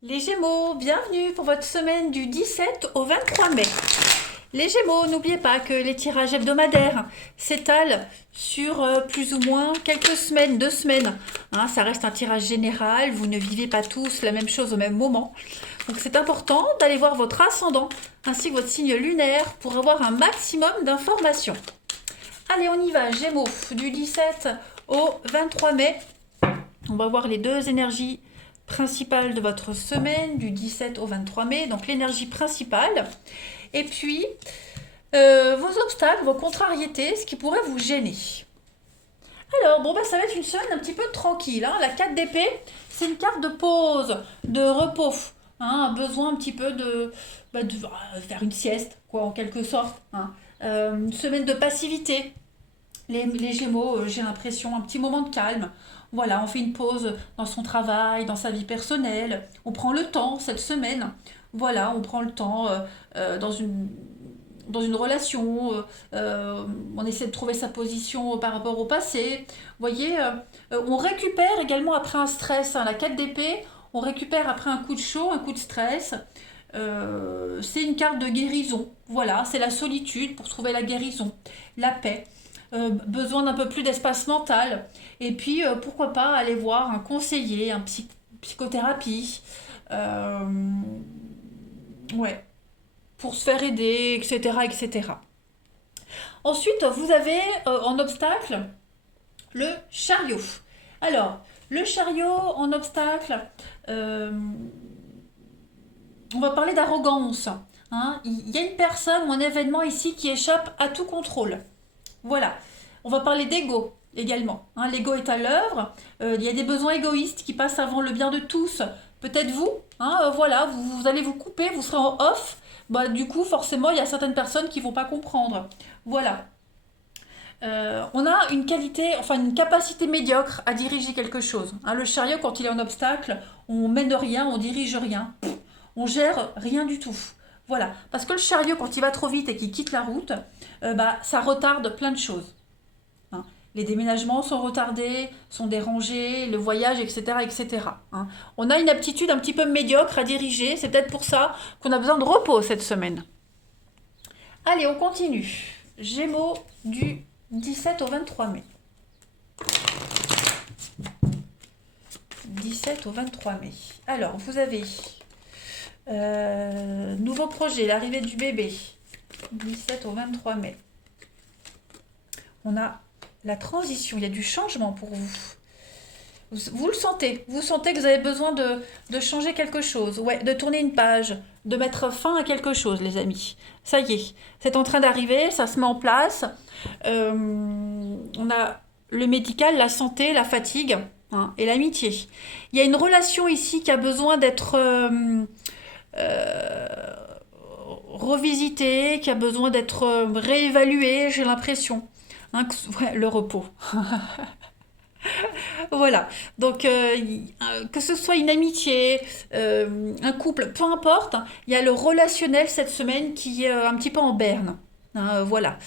Les Gémeaux, bienvenue pour votre semaine du 17 au 23 mai. Les Gémeaux, n'oubliez pas que les tirages hebdomadaires s'étalent sur plus ou moins quelques semaines, 2 semaines. Ça reste un tirage général, vous ne vivez pas tous la même chose au même moment. Donc c'est important d'aller voir votre ascendant ainsi que votre signe lunaire pour avoir un maximum d'informations. Allez, on y va, Gémeaux, du 17 au 23 mai. On va voir les deux énergies principales de votre semaine, du 17 au 23 mai. Donc l'énergie principale. Et puis, vos obstacles, vos contrariétés, ce qui pourrait vous gêner. Alors, bon, ça va être une semaine un petit peu tranquille. La 4 d'épée, c'est une carte de pause, de repos. Un besoin un petit peu de faire une sieste, quoi, en quelque sorte. Une semaine de passivité. Les Gémeaux, j'ai l'impression, un petit moment de calme. Voilà, on fait une pause dans son travail, dans sa vie personnelle. On prend le temps cette semaine. Voilà, on prend le temps dans une relation. On essaie de trouver sa position par rapport au passé. Vous voyez, on récupère également après un stress. La 4 d'épée, on récupère après un coup de chaud, un coup de stress. C'est une carte de guérison. Voilà, c'est la solitude pour trouver la guérison, la paix. Besoin d'un peu plus d'espace mental. Et puis, pourquoi pas aller voir un conseiller, psychothérapie. Euh, ouais, pour se faire aider, etc., etc. Ensuite, vous avez en obstacle le chariot. Alors, le chariot en obstacle, euh, on va parler d'arrogance. Il y a une personne ou un événement ici qui échappe à tout contrôle. Voilà. On va parler d'ego également. L'ego est à l'œuvre. Il y a des besoins égoïstes qui passent avant le bien de tous. Peut-être vous. Voilà, vous allez vous couper, vous serez en off. Du coup, forcément, il y a certaines personnes qui ne vont pas comprendre. Voilà. On a une qualité, enfin une capacité médiocre à diriger quelque chose. Le chariot, quand il est en obstacle, on mène rien, on dirige rien. On gère rien du tout. Voilà. Parce que le chariot, quand il va trop vite et qu'il quitte la route, ça retarde plein de choses. Les déménagements sont retardés, sont dérangés, le voyage, etc. etc. On a une aptitude un petit peu médiocre à diriger, c'est peut-être pour ça qu'on a besoin de repos cette semaine. Allez, on continue. Gémeaux du 17 au 23 mai. 17 au 23 mai. Alors, vous avez nouveau projet, l'arrivée du bébé. 17 au 23 mai. On a la transition, il y a du changement pour vous. Vous le sentez, vous sentez que vous avez besoin de changer quelque chose, ouais, de tourner une page, de mettre fin à quelque chose, les amis. Ça y est, c'est en train d'arriver, ça se met en place. On a le médical, la santé, la fatigue et l'amitié. Il y a une relation ici qui a besoin d'être euh, revisitée, qui a besoin d'être réévaluée, j'ai l'impression. Ouais, le repos. Voilà. Donc, que ce soit une amitié, un couple, peu importe, il y a le relationnel cette semaine qui est un petit peu en berne. Voilà.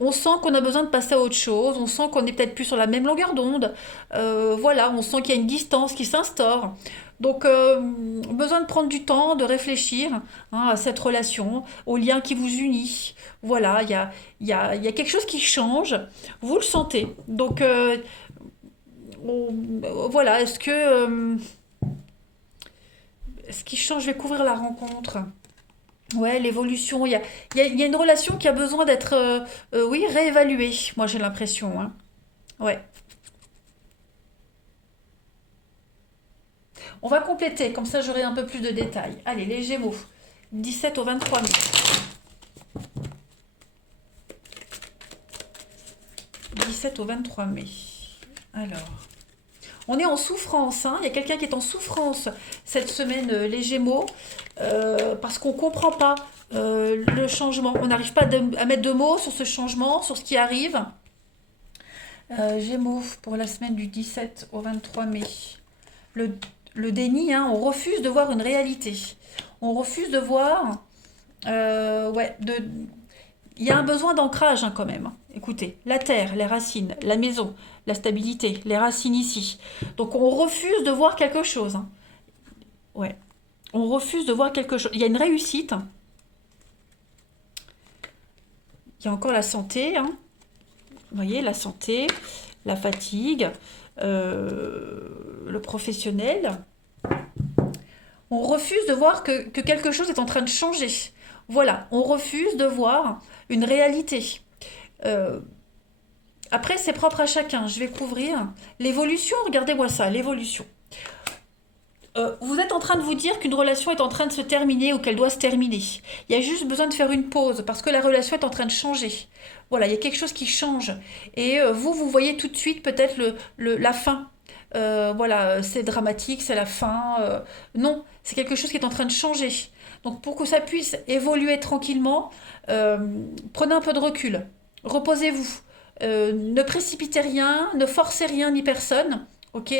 On sent qu'on a besoin de passer à autre chose, on sent qu'on n'est peut-être plus sur la même longueur d'onde. Voilà, on sent qu'il y a une distance qui s'instaure. Donc, besoin de prendre du temps, de réfléchir à cette relation, au lien qui vous unit. Voilà, il y a quelque chose qui change, vous le sentez. Donc, voilà, est-ce qu'il change, je vais couvrir la rencontre. Ouais, l'évolution, il y a une relation qui a besoin d'être, oui, réévaluée, moi j'ai l'impression. Ouais. On va compléter, comme ça j'aurai un peu plus de détails. Allez, les Gémeaux, 17 au 23 mai. 17 au 23 mai. Alors, on est en souffrance, il y a quelqu'un qui est en souffrance cette semaine, les Gémeaux, parce qu'on ne comprend pas le changement. On n'arrive pas à mettre de mots sur ce changement, sur ce qui arrive. Gémeaux pour la semaine du 17 au 23 mai. Le, le déni, on refuse de voir une réalité. On refuse de voir. Ouais, il y a un besoin d'ancrage quand même. Écoutez, la terre, les racines, la maison, la stabilité, les racines ici. Donc on refuse de voir quelque chose. Ouais. On refuse de voir quelque chose. Il y a une réussite. Il y a encore la santé, hein. Vous voyez, la santé, la fatigue, le professionnel. On refuse de voir que quelque chose est en train de changer. Voilà, on refuse de voir une réalité. Euh, Après, c'est propre à chacun. Je vais couvrir l'évolution. Regardez-moi ça, l'évolution. Vous êtes en train de vous dire qu'une relation est en train de se terminer ou qu'elle doit se terminer. Il y a juste besoin de faire une pause parce que la relation est en train de changer. Voilà, il y a quelque chose qui change. Et vous voyez tout de suite peut-être la fin. Voilà, c'est dramatique, c'est la fin. Non, c'est quelque chose qui est en train de changer. Donc pour que ça puisse évoluer tranquillement, prenez un peu de recul. Reposez-vous. Ne précipitez rien, ne forcez rien ni personne. Ok.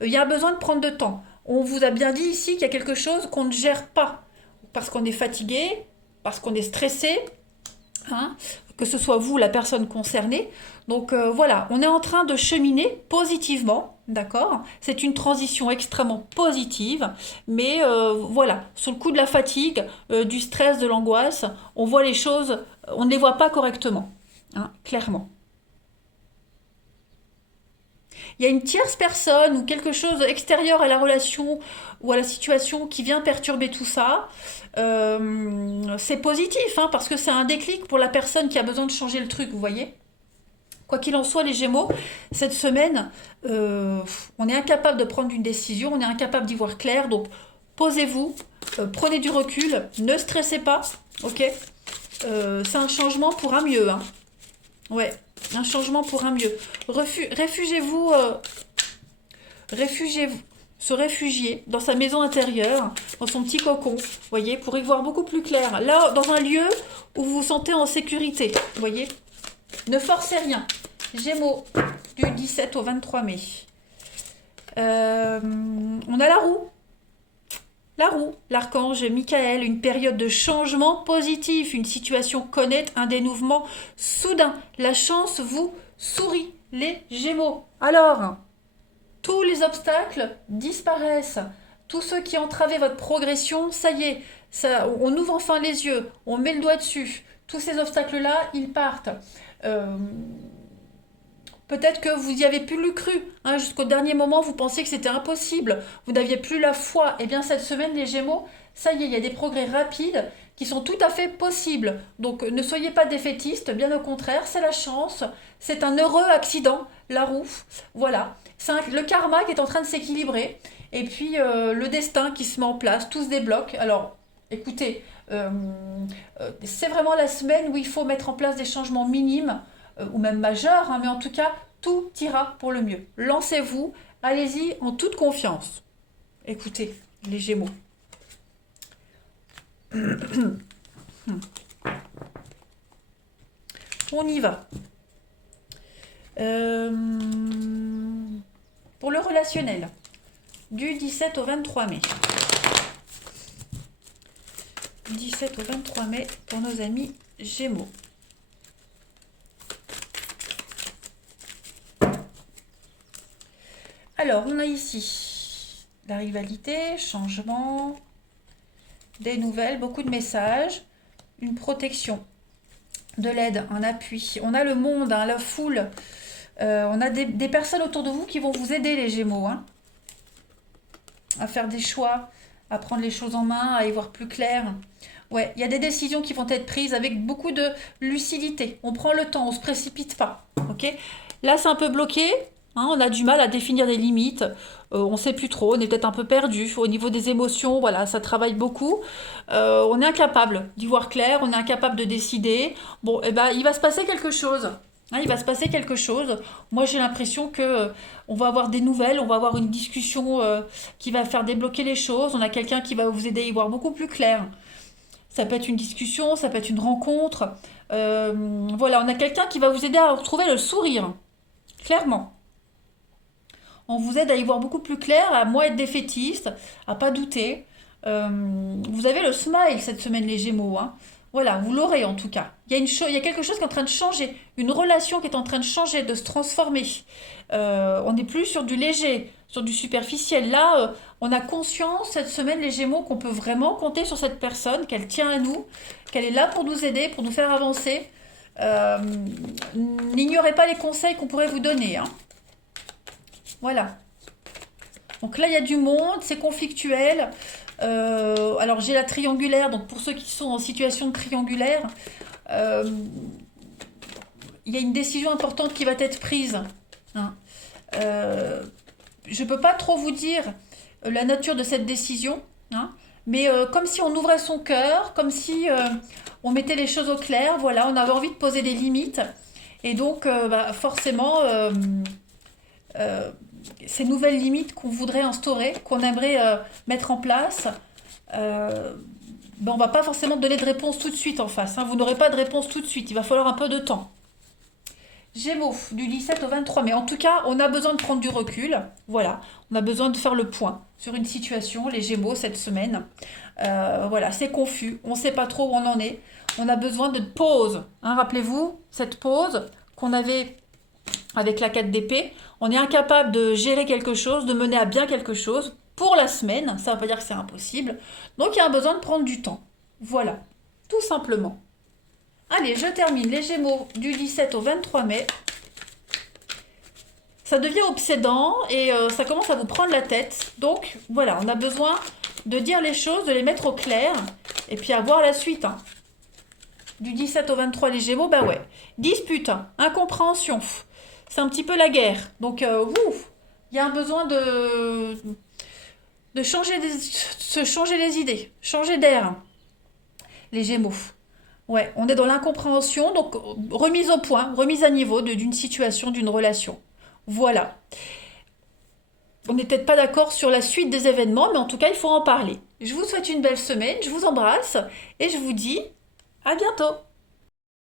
Il y a besoin de prendre de temps. On vous a bien dit ici qu'il y a quelque chose qu'on ne gère pas. Parce qu'on est fatigué, parce qu'on est stressé, hein, que ce soit vous, la personne concernée. Donc voilà, on est en train de cheminer positivement, d'accord? C'est une transition extrêmement positive, mais voilà, sous le coup de la fatigue, du stress, de l'angoisse, on voit les choses, on ne les voit pas correctement, hein, clairement. Il y a une tierce personne ou quelque chose extérieur à la relation ou à la situation qui vient perturber tout ça. C'est positif, hein, parce que c'est un déclic pour la personne qui a besoin de changer le truc, vous voyez. Quoi qu'il en soit, les Gémeaux, cette semaine, on est incapable de prendre une décision, on est incapable d'y voir clair, donc posez-vous, prenez du recul, ne stressez pas, ok. C'est un changement pour un mieux, hein. Ouais, un changement pour un mieux. Réfugiez-vous, réfugiez-vous, se réfugier dans sa maison intérieure, dans son petit cocon, vous voyez, pour y voir beaucoup plus clair. Là, dans un lieu où vous vous sentez en sécurité, vous voyez. Ne forcez rien. Gémeaux, du 17 au 23 mai. On a la roue. La roue, l'archange Michael, une période de changement positif, une situation connaître, un dénouement soudain. La chance vous sourit, les Gémeaux. Alors, tous les obstacles disparaissent. Tous ceux qui entravaient votre progression, ça y est, ça, on ouvre enfin les yeux, on met le doigt dessus. Tous ces obstacles-là, ils partent. Euh, Peut-être que vous y avez plus cru, hein, jusqu'au dernier moment, vous pensiez que c'était impossible, vous n'aviez plus la foi. Eh bien, cette semaine, les Gémeaux, ça y est, il y a des progrès rapides qui sont tout à fait possibles. Donc, ne soyez pas défaitistes, bien au contraire, c'est la chance, c'est un heureux accident, la roue. Voilà, le karma qui est en train de s'équilibrer, et puis le destin qui se met en place, tout se débloque. Alors, écoutez, c'est vraiment la semaine où il faut mettre en place des changements minimes ou même majeur, hein, mais en tout cas, tout ira pour le mieux. Lancez-vous, allez-y en toute confiance. Écoutez, les Gémeaux. On y va. Pour le relationnel, du 17 au 23 mai. 17 au 23 mai pour nos amis Gémeaux. Alors, on a ici la rivalité, changement, des nouvelles, beaucoup de messages, une protection, de l'aide, un appui. On a le monde, hein, la foule. On a des personnes autour de vous qui vont vous aider, les Gémeaux, hein, à faire des choix, à prendre les choses en main, à y voir plus clair. Ouais, il y a des décisions qui vont être prises avec beaucoup de lucidité. On prend le temps, on ne se précipite pas. Ok. Là, c'est un peu bloqué. Hein, on a du mal à définir des limites. On ne sait plus trop. On est peut-être un peu perdu. Au niveau des émotions, voilà, ça travaille beaucoup. On est incapable d'y voir clair. On est incapable de décider. Bon, eh ben, il va se passer quelque chose. Hein, il va se passer quelque chose. Moi, j'ai l'impression que on va avoir des nouvelles. On va avoir une discussion qui va faire débloquer les choses. On a quelqu'un qui va vous aider à y voir beaucoup plus clair. Ça peut être une discussion, ça peut être une rencontre. Voilà, on a quelqu'un qui va vous aider à retrouver le sourire. Clairement. On vous aide à y voir beaucoup plus clair, à moins être défaitiste, à pas douter. Vous avez le smile cette semaine, les Gémeaux, hein. Voilà, vous l'aurez en tout cas. Il y a quelque chose qui est en train de changer, une relation qui est en train de changer, de se transformer. On n'est plus sur du léger, sur du superficiel. Là, on a conscience cette semaine, les Gémeaux, qu'on peut vraiment compter sur cette personne, qu'elle tient à nous, qu'elle est là pour nous aider, pour nous faire avancer. Euh, N'ignorez pas les conseils qu'on pourrait vous donner, hein. Voilà. Donc là, il y a du monde, c'est conflictuel. Alors j'ai la triangulaire, donc pour ceux qui sont en situation de triangulaire, euh, il y a une décision importante qui va être prise, hein. Euh, je ne peux pas trop vous dire la nature de cette décision, hein, mais comme si on ouvrait son cœur, comme si on mettait les choses au clair, voilà, on avait envie de poser des limites, et donc bah, forcément, euh, ces nouvelles limites qu'on voudrait instaurer, qu'on aimerait mettre en place, ben on va pas forcément donner de réponse tout de suite en face, hein. Vous n'aurez pas de réponse tout de suite, il va falloir un peu de temps. Gémeaux, du 17 au 23 mai. En tout cas, on a besoin de prendre du recul. Voilà, on a besoin de faire le point sur une situation, les Gémeaux, cette semaine. Voilà, c'est confus, on ne sait pas trop où on en est. On a besoin de pause, hein. Rappelez-vous, cette pause qu'on avait avec la 4 d'épée. On est incapable de gérer quelque chose, de mener à bien quelque chose pour la semaine. Ça ne veut pas dire que c'est impossible. Donc, il y a un besoin de prendre du temps. Voilà, tout simplement. Allez, je termine les Gémeaux du 17 au 23 mai. Ça devient obsédant et ça commence à vous prendre la tête. Donc voilà, on a besoin de dire les choses, de les mettre au clair et puis à voir la suite, hein. Du 17 au 23 les Gémeaux, bah ouais. Dispute, hein, incompréhension, c'est un petit peu la guerre. Donc il y a un besoin de se changer les idées, changer d'air, hein, les Gémeaux. Ouais, on est dans l'incompréhension, donc remise au point, remise à niveau d'une situation, d'une relation. Voilà. On n'est peut-être pas d'accord sur la suite des événements, mais en tout cas, il faut en parler. Je vous souhaite une belle semaine, je vous embrasse et je vous dis à bientôt.